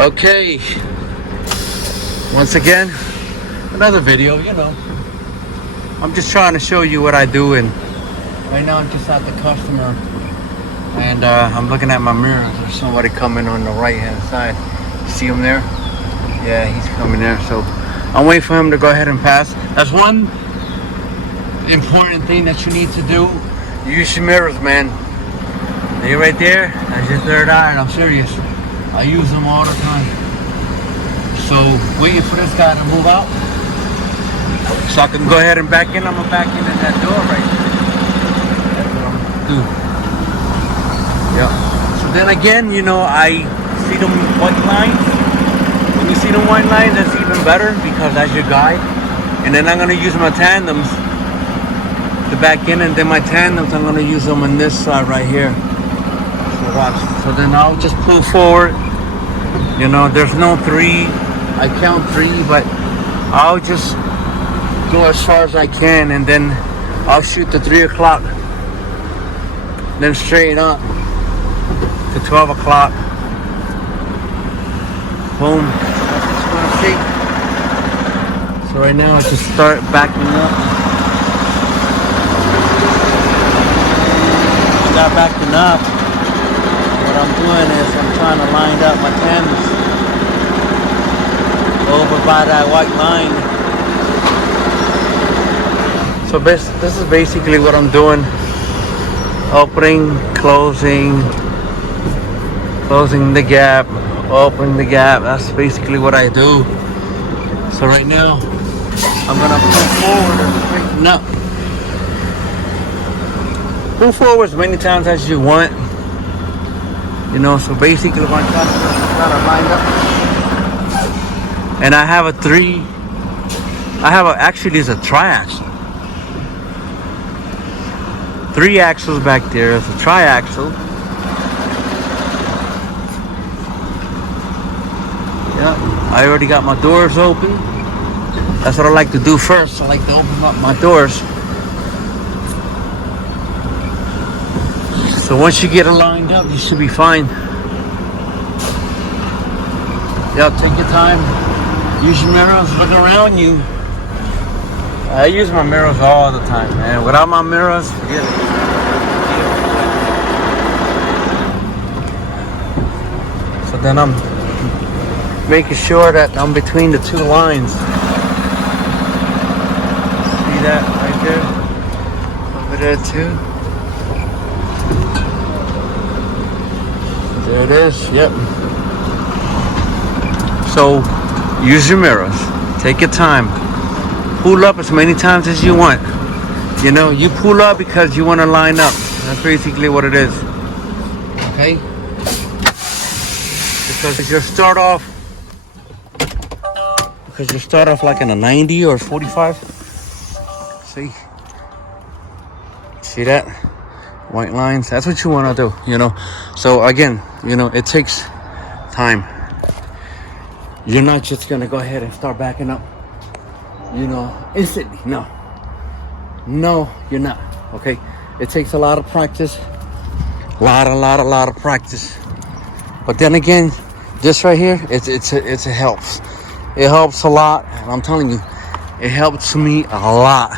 Okay, once again, another video. I'm just trying to show you what I do, and right now I'm just at the customer, and I'm looking at my mirrors. There's somebody coming on the right hand side. See him there? Yeah, he's coming there. So I'm waiting for him to go ahead and pass. That's one important thing that you need to do. Use your mirrors, man. They right there. That's your third eye, and I'm serious. I use them all the time. So waiting for this guy to move out so I can go ahead and back in. I'm gonna back in that door right there. That's what I'm gonna do. Yeah. So then again, I see them white lines. When you see them white lines, that's even better because that's your guide. And then I'm gonna use my tandems to back in, and then my tandems I'm gonna use them on this side right here. So watch. So then I'll just pull forward. There's no three. I count three, but I'll just go as far as I can, and then I'll shoot to 3 o'clock. Then straight up to 12 o'clock. Boom. That's what you're gonna see. So right now I just start backing up. Start backing up. What I'm doing is I'm trying to line up my tandems over by that white line. So this is basically what I'm doing. Opening, closing the gap, opening the gap. That's basically what I do. So right now I'm gonna pull forward and straighten up. Pull forward as many times as you want. So basically what I'm trying to line up. And I have actually there's a tri-axle. 3 axles back there. It's a tri-axle. Yeah, I already got my doors open. That's what I like to do first. I like to open up my doors. So once you get it lined up, you should be fine. Yeah, take your time. Use your mirrors, look around you. I use my mirrors all the time, man. Without my mirrors, forget it. So then I'm making sure that I'm between the 2 lines. See that right there? Over there too. There it is, yep. So, use your mirrors. Take your time. Pull up as many times as you want. You pull up because you want to line up. That's basically what it is. Okay? Because you start off like in a 90 or 45. See that? White lines. That's what you want to do, So again, it takes time. You're not just going to go ahead and start backing up, instantly. No, you're not. Okay? It takes a lot of practice. A lot of practice. But then again, this right here, it helps. It helps a lot. And I'm telling you, it helps me a lot.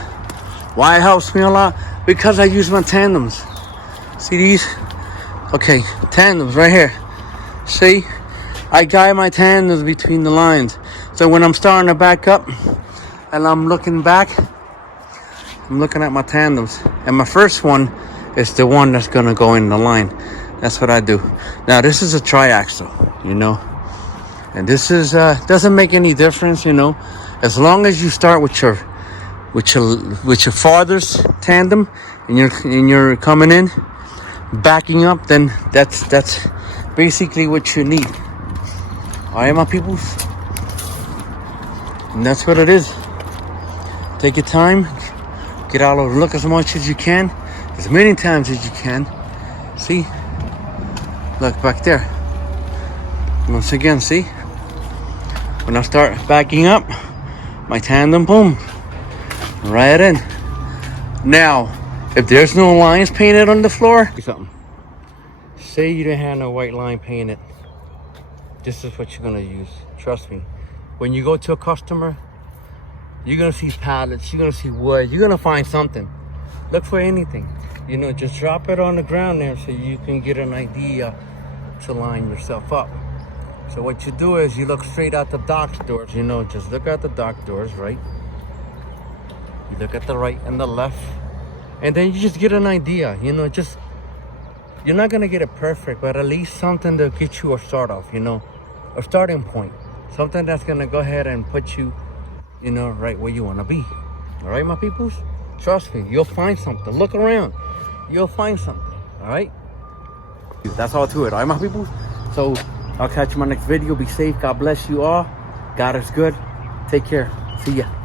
Why it helps me a lot? Because I use my tandems. See these? Okay, tandems right here. See? I guide my tandems between the lines. So when I'm starting to back up and I'm looking back, I'm looking at my tandems. And my first one is the one that's going to go in the line. That's what I do. Now, this is a tri-axle, And this is doesn't make any difference, As long as you start with your father's tandem and you're coming in, backing up, then that's basically what you need. All right, my peoples, and that's what it is. Take your time, get out of look as much as you can, as many times as you can. See, look back there. Once again, see, when I start backing up, my tandem, boom, right in. Now, if there's no lines painted on the floor, something. Say you didn't have no white line painted. this is what you're gonna use. Trust me. When you go to a customer, you're gonna see pallets, you're gonna see wood, you're gonna find something. Look for anything. You know, just drop it on the ground there so you can get an idea to line yourself up. So what you do is you look straight at the dock doors, you know, just look at the dock doors, right? You look at the right and the left, and then you just get an idea, you know, just, you're not gonna get it perfect, but at least something to get you a start off, you know, a starting point. Something that's gonna go ahead and put you, you know, right where you wanna be. All right, my peoples? Trust me, you'll find something. Look around, you'll find something, all right? That's all to it, all right, my peoples? So I'll catch you in my next video. Be safe, God bless you all. God is good. Take care, see ya.